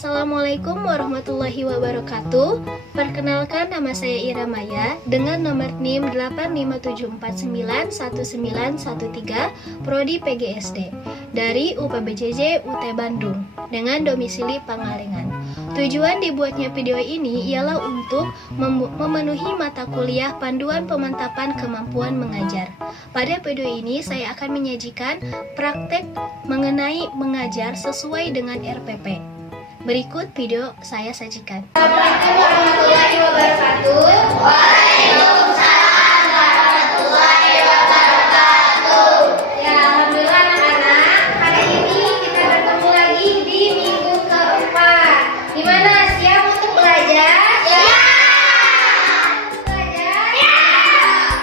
Assalamualaikum warahmatullahi wabarakatuh. Perkenalkan, nama saya Ira Maya dengan nomor NIM 857491913 Prodi PGSD dari UPBJJ UT Bandung dengan domisili Pangalengan. Tujuan dibuatnya video ini ialah untuk memenuhi mata kuliah panduan pemantapan kemampuan mengajar. Pada video ini saya akan menyajikan praktek mengenai mengajar sesuai dengan RPP. Berikut video saya sajikan. Assalamualaikum warahmatullahi wabarakatuh. Waalaikumsalam warahmatullahi wabarakatuh. Ya, alhamdulillah anak-anak, hari ini kita bertemu lagi di minggu keempat. Gimana, siap untuk belajar? Ya. Belajar? Ya.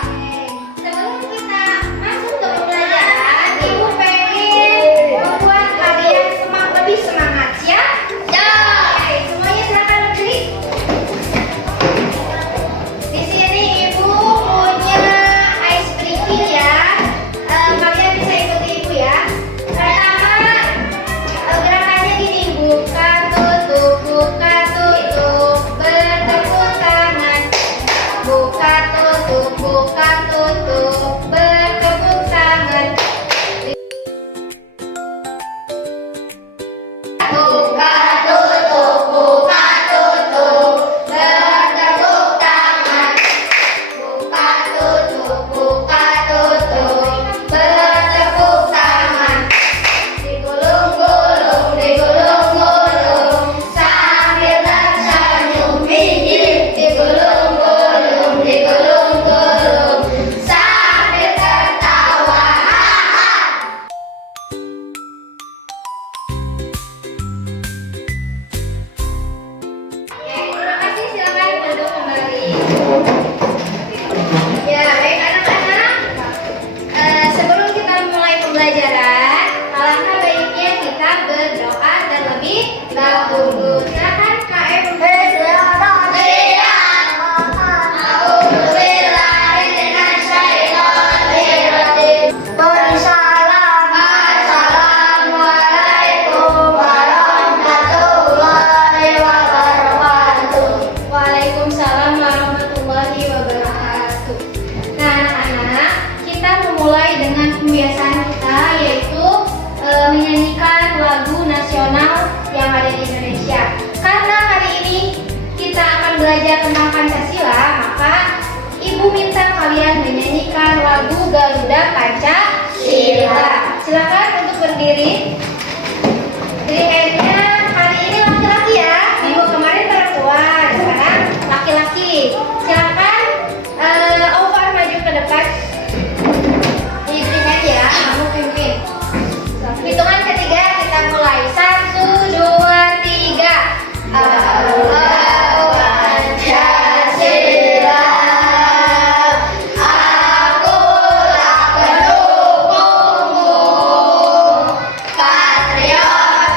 Oke. Sebelum kita masuk ke pembelajaran, Ibu pengen membuat kalian lebih semangat, siap? Semuanya silakan berdiri. Di sini Ibu punya ice breaking ya. Kalian bisa ikuti Ibu ya. Pertama, gerakannya gini: buka tutup, bertepuk tangan. Buka tutup, bertepuk tangan. Buka tutup, bertepuk tangan. Buka tutup, bertepuk tangan. Digulung-gulung, sambil tersenyum. Digulung-gulung, sambil tertawa. Terima kasih, silakan duduk kembali. Ya, baik anak-anak. Sebelum kita mulai pembelajaran, alangkah baiknya kita berdoa terlebih dahulu. Silakan KM. Assalamualaikum warahmatullahi wabarakatuh. Waalaikumsalam warahmatullahi wabarakatuh. Nah, anak-anak, kita memulai dengan pembiasaan kita, yaitu menyanyikan lagu nasional yang ada di Indonesia. Karena hari ini kita akan belajar tentang Pancasila, maka Ibu minta kalian menyanyikan lagu Garuda Pancasila. Silakan untuk berdiri. Pilihannya hari ini laki-laki ya. Minggu kemarin perempuan, sekarang laki-laki. Silakan Aufar maju ke depan. Dipimpin ya, kamu pimpin. Hitungan ketiga kita mulai. 1, 2, 3. Allahu Pancasila, akulah pendukungmu, patriot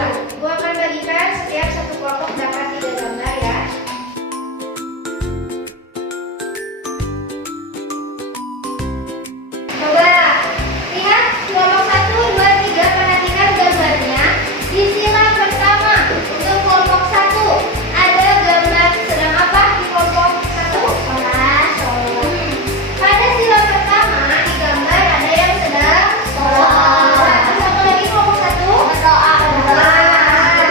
Nah, gua akan bagikan setiap satu kelompok dapat 3 gambar ya. Coba lihat kelompok 1, 2, 3, perhatikan gambarnya. Di sila pertama untuk kelompok 1 ada gambar sedang apa di kelompok 1? Sholat. Pada sila pertama di gambar ada yang sedang Sholat. Satu lagi kelompok 1 Berdoa. Nah,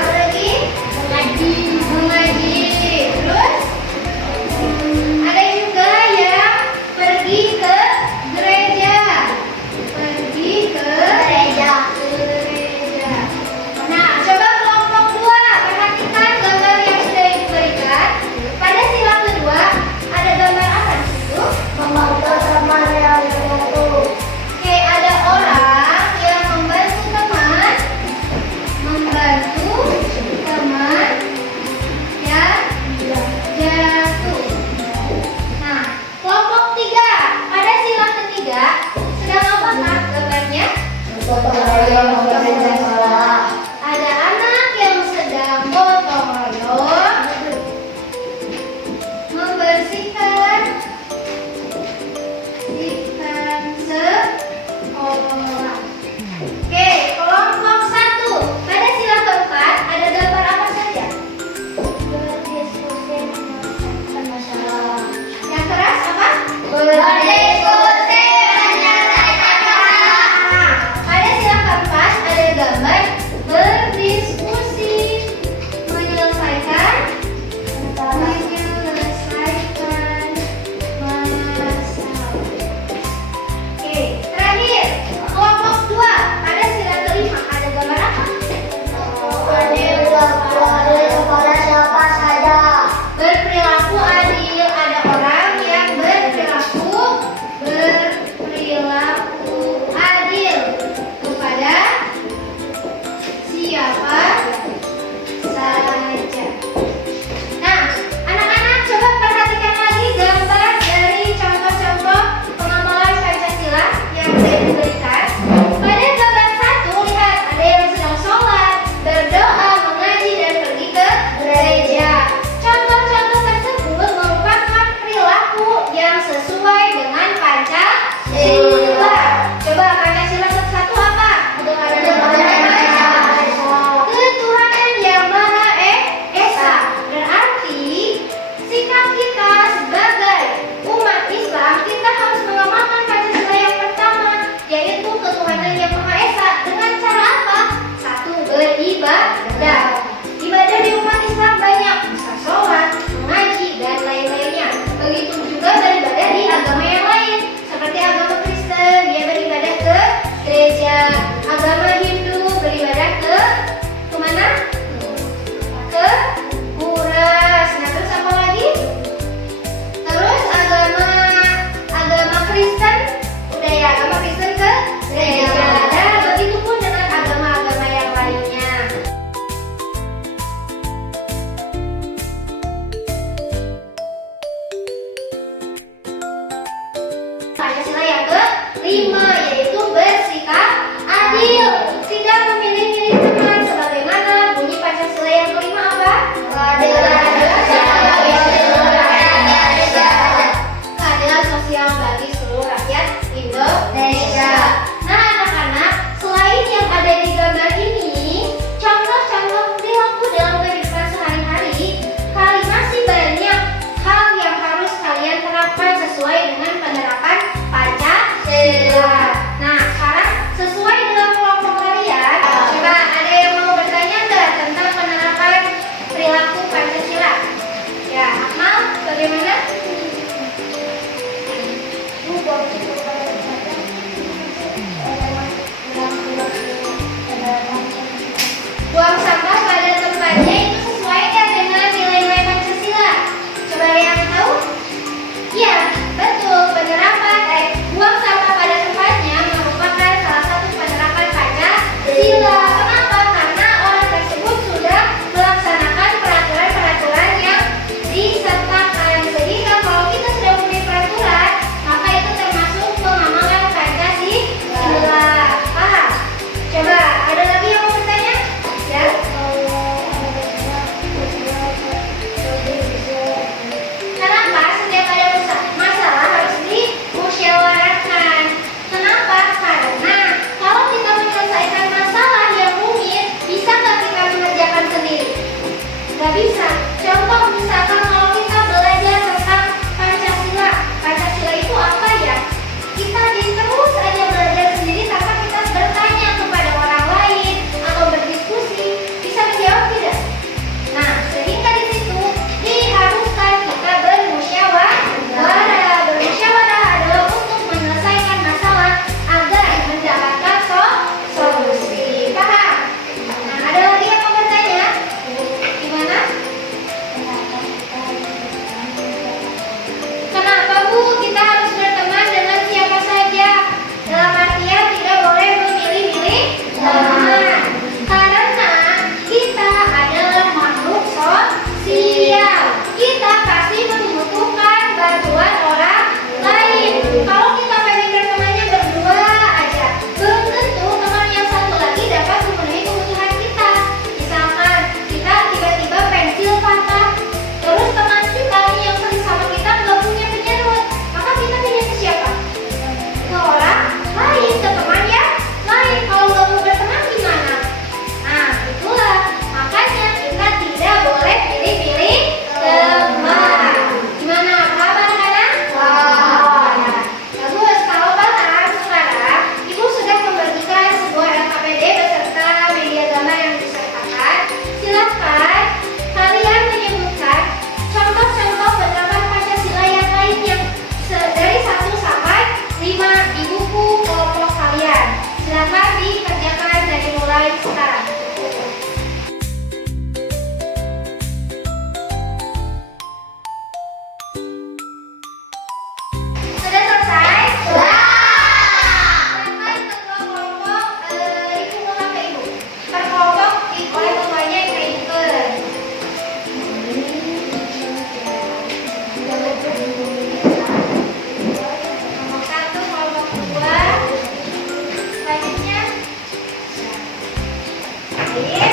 silakan. Sudah selesai? Sudah. Silakan ketua kelompok ibu ngomong ke ibu. Per kelompok oleh ketuanya yang keikut. Kelompok satu, kelompok dua. Selanjutnya. Baik.